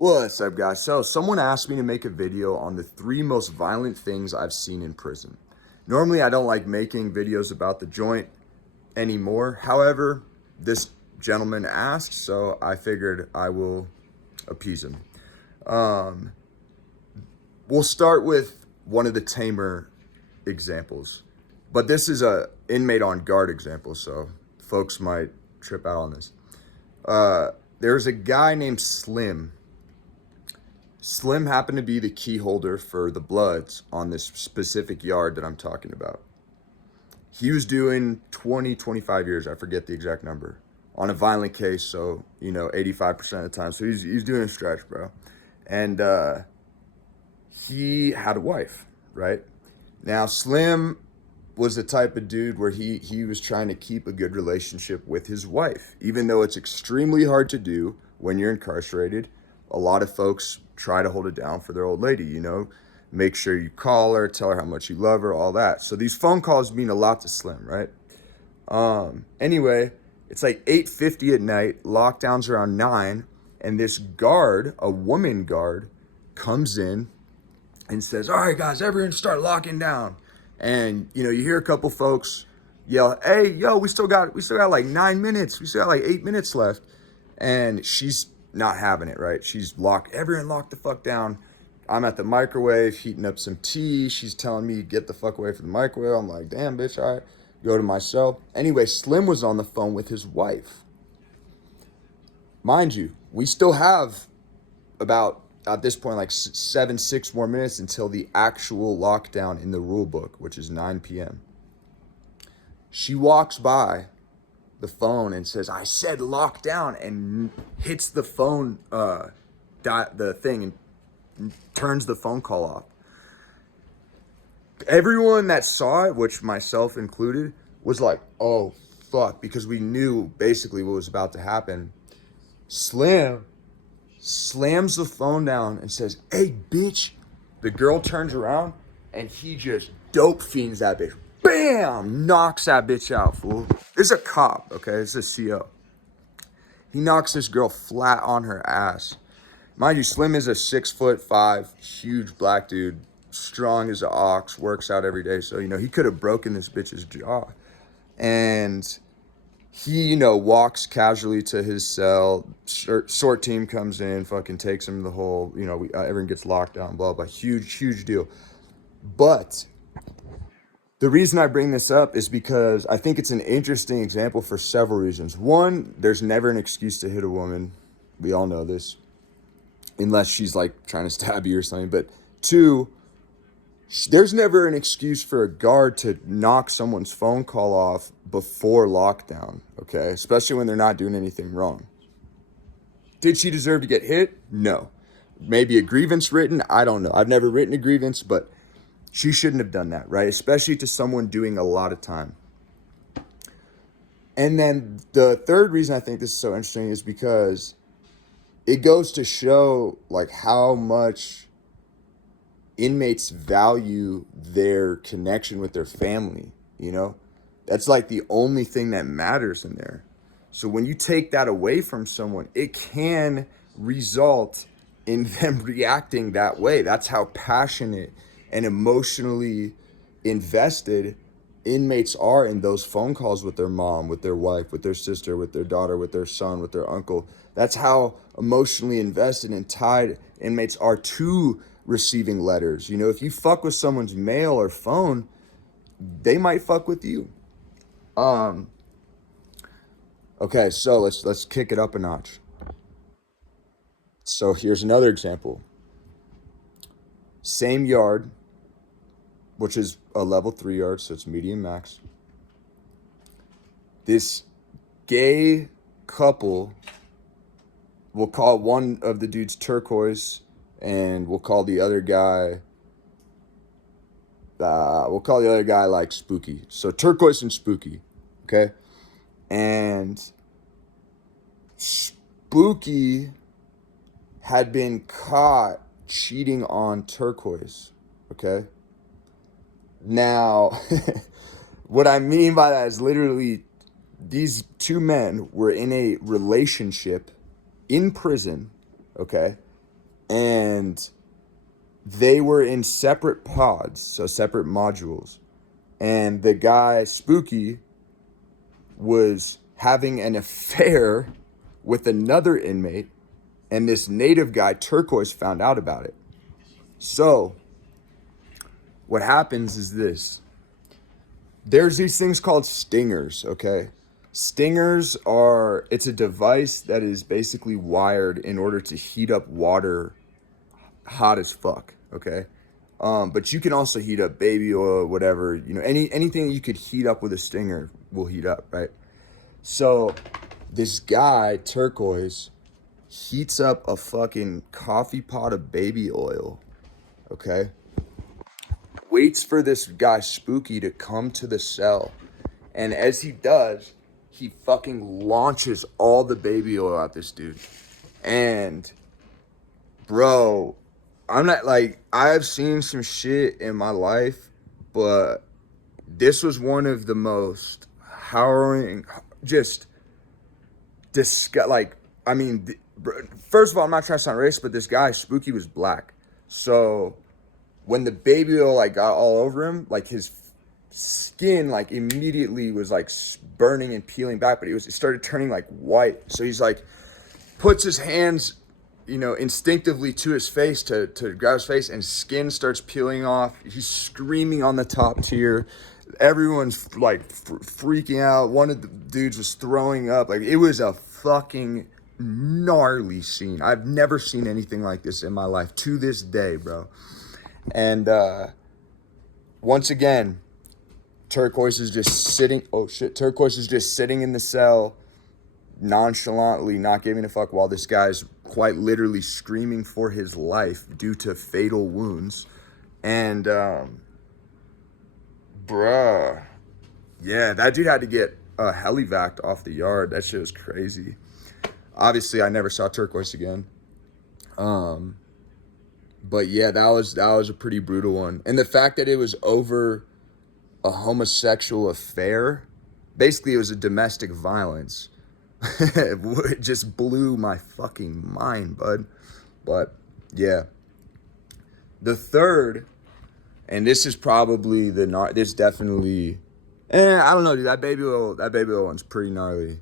What's up, guys? So, someone asked me to make a video on the 3 most violent things I've seen in prison. Normally, I don't like making videos about the joint anymore. However, this gentleman asked, so I figured I will appease him. Um, we'll start with one of the tamer examples, but this is a inmate on guard example, so folks might trip out on this. There's a guy named Slim. Slim happened to be the key holder for the Bloods on this specific yard that I'm talking about. He was doing 20, 25 years, I forget the exact number, on a violent case, so, 85% of the time. So he's doing a stretch, bro. And he had a wife, right? Now, Slim was the type of dude where he was trying to keep a good relationship with his wife, even though it's extremely hard to do when you're incarcerated. A lot of folks try to hold it down for their old lady, make sure you call her, tell her how much you love her, all that. So these phone calls mean a lot to Slim, right? Anyway, it's like 8:50 at night, lockdown's around 9, and this guard, a woman guard, comes in and says, "All right, guys, everyone start locking down." And, you hear a couple folks yell, "Hey, yo, we still got like 9 minutes. We still got like 8 minutes left." And she's not having it, right? She's locked, everyone locked the fuck down. I'm at the microwave heating up some tea. She's telling me, get the fuck away from the microwave. I'm like, damn, bitch, all right. Go to my cell. Anyway, Slim was on the phone with his wife. Mind you, we still have about, at this point, like 6 more minutes until the actual lockdown in the rule book, which is 9 p.m. She walks by the phone and says, "I said lock down," and hits the phone, the thing, and turns the phone call off. Everyone that saw it, which myself included, was like, "Oh, fuck," because we knew basically what was about to happen. Slim slams the phone down and says, "Hey, bitch." The girl turns around and he just dope fiends that bitch. Bam! Knocks that bitch out, fool. This is a cop, okay? It's a CO. He knocks this girl flat on her ass. Mind you, Slim is a 6'5", huge black dude, strong as an ox, works out every day. So, he could have broken this bitch's jaw. And he, walks casually to his cell. SORT team comes in, fucking takes him to the hole. Everyone gets locked down, blah, blah. Huge, huge deal. But the reason I bring this up is because I think it's an interesting example for several reasons. One, there's never an excuse to hit a woman. We all know this. Unless she's like trying to stab you or something. But two, there's never an excuse for a guard to knock someone's phone call off before lockdown, okay? Especially when they're not doing anything wrong. Did she deserve to get hit? No. Maybe a grievance written? I don't know. I've never written a grievance, but she shouldn't have done that, right? Especially to someone doing a lot of time. And then the third reason I think this is so interesting is because it goes to show like how much inmates value their connection with their family, That's like the only thing that matters in there. So when you take that away from someone, it can result in them reacting that way. That's how passionate and emotionally invested inmates are in those phone calls with their mom, with their wife, with their sister, with their daughter, with their son, with their uncle. That's how emotionally invested and tied inmates are to receiving letters. If you fuck with someone's mail or phone, they might fuck with you. Okay, so let's kick it up a notch. So here's another example. Same yard, which is a level 3 yard, so it's medium max. This gay couple, we'll call one of the dudes Turquoise, and we'll call the other guy like Spooky. So Turquoise and Spooky, okay? And Spooky had been caught cheating on Turquoise, okay? Now, what I mean by that is literally these two men were in a relationship in prison, okay? and they were in separate pods, so separate modules. And the guy, Spooky, was having an affair with another inmate, and this native guy, Turquoise, found out about it. So, what happens is this. There's these things called stingers, okay? Stingers are, it's a device that is basically wired in order to heat up water hot as fuck, okay? But you can also heat up baby oil, whatever, anything you could heat up with a stinger will heat up, right? So this guy, Turquoise, heats up a fucking coffee pot of baby oil, okay? Waits for this guy, Spooky, to come to the cell. And as he does, he fucking launches all the baby oil at this dude. And, bro, I'm not like, I've seen some shit in my life, but this was one of the most harrowing, just like, I mean, first of all, I'm not trying to sound racist, but this guy, Spooky, was black. So when the baby oil like got all over him, like his skin like immediately was like burning and peeling back, but it started turning like white. So he's like, puts his hands, instinctively to his face to grab his face, and skin starts peeling off. He's screaming on the top tier. Everyone's like freaking out. One of the dudes was throwing up. Like, it was a fucking gnarly scene. I've never seen anything like this in my life to this day, bro. And once again, Turquoise is just sitting. Oh shit! Turquoise is just sitting in the cell, nonchalantly, not giving a fuck, while this guy's quite literally screaming for his life due to fatal wounds. And bruh, yeah, that dude had to get helivaced off the yard. That shit was crazy. Obviously, I never saw Turquoise again. But yeah, that was a pretty brutal one. And the fact that it was over a homosexual affair, basically it was a domestic violence. It just blew my fucking mind, bud. But yeah. The third, and this is probably this definitely, I don't know, dude, that baby oil one's pretty gnarly.